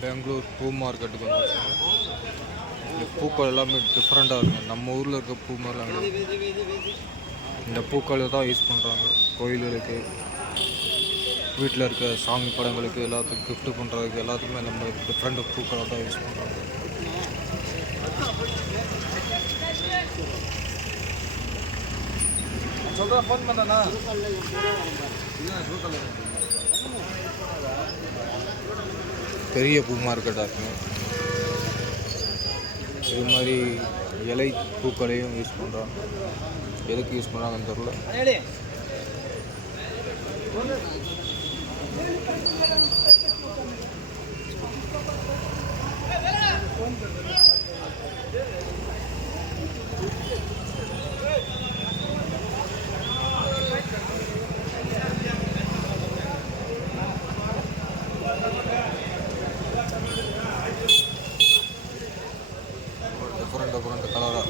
பெங்களூர் பூ மார்க்கெட்டுக்கு வந்துருக்கோம். இந்த பூக்கள் எல்லாமே டிஃப்ரெண்ட்டாக இருக்கும். நம்ம ஊரில் இருக்க பூ மாதிரிலாம் கிடையாது. இந்த பூக்களை தான் யூஸ் பண்ணுறாங்க கோயில்களுக்கு, வீட்டில் இருக்க சாமி படங்களுக்கு, எல்லாத்துக்கும் கிஃப்ட் பண்ணுறதுக்கு, எல்லாத்துக்குமே நம்ம டிஃப்ரெண்ட் பூக்களை தான் யூஸ் பண்ணுறாங்க. ஃபோன் பண்ணா பெரிய பூ மார்க்கெட்டாக இருக்குங்க. இது மாதிரி இலை பூக்களையும் யூஸ் பண்ணுறாங்க. எதுக்கு யூஸ் பண்ணுறாங்கன்னு தெரியல. டிஃப்ரெண்ட் கலராக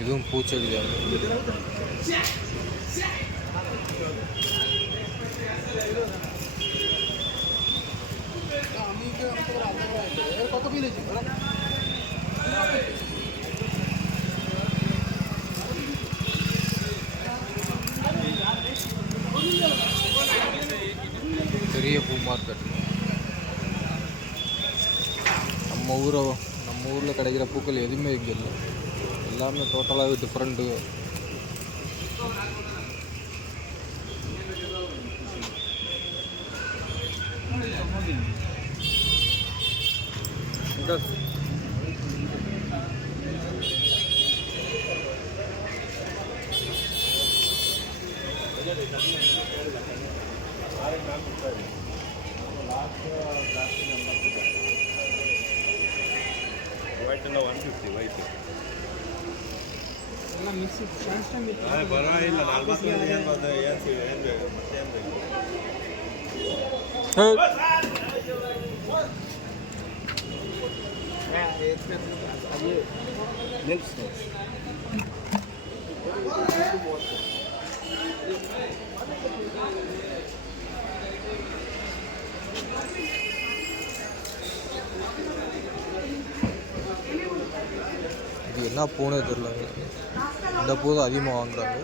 இதுவும் பூச்செடி தான். பெரிய பூ மார்க்கெட். நம்ம ஊரில் கிடைக்கிற பூக்கள் எதுவுமே இங்கே இல்லை. எல்லாமே டோட்டலாகவே டிஃப்ரெண்ட்டு. ವೈಟ್ ಎಲ್ಲ 150 ವೈಟ್ ಎಲ್ಲ ಮಿಕ್ಸ್ ಶಾಸ್ತ್ರ ಪರವಾಗಿಲ್ಲ 40 ಏನು ಮತ್ತೆ ಏನು ಬೇಕು ಮತ್ತೇನು ಬೇಕು இது என்ன பூனே தெரியலங்க. இந்த பூ தான் அதிகமாக வாங்குறாங்க.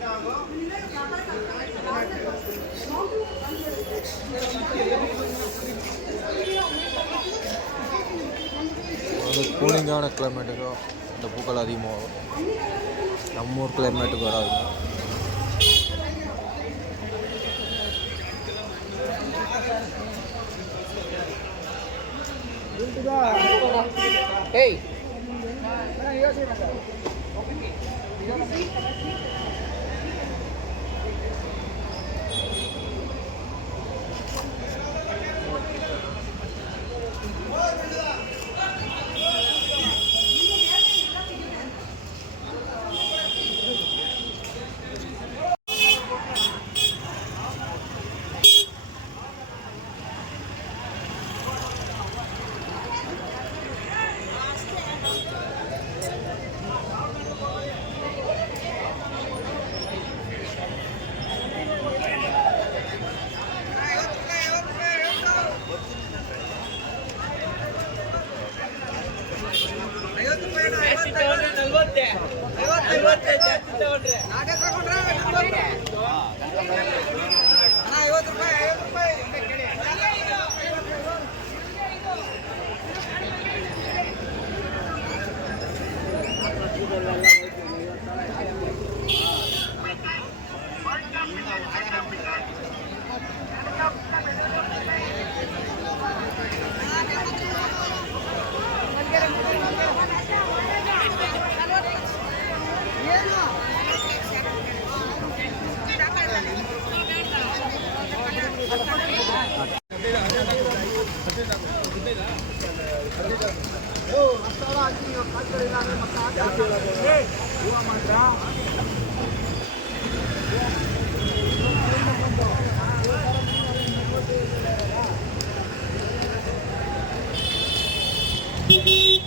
அது கூலிங்கான கிளைமேட்டுக்கும் இந்த பூக்கள் அதிகமாக வரும். நம்ம ஊர் கிளைமேட்டுக்கு வராது. ஏய் பண்ணுங்கள்.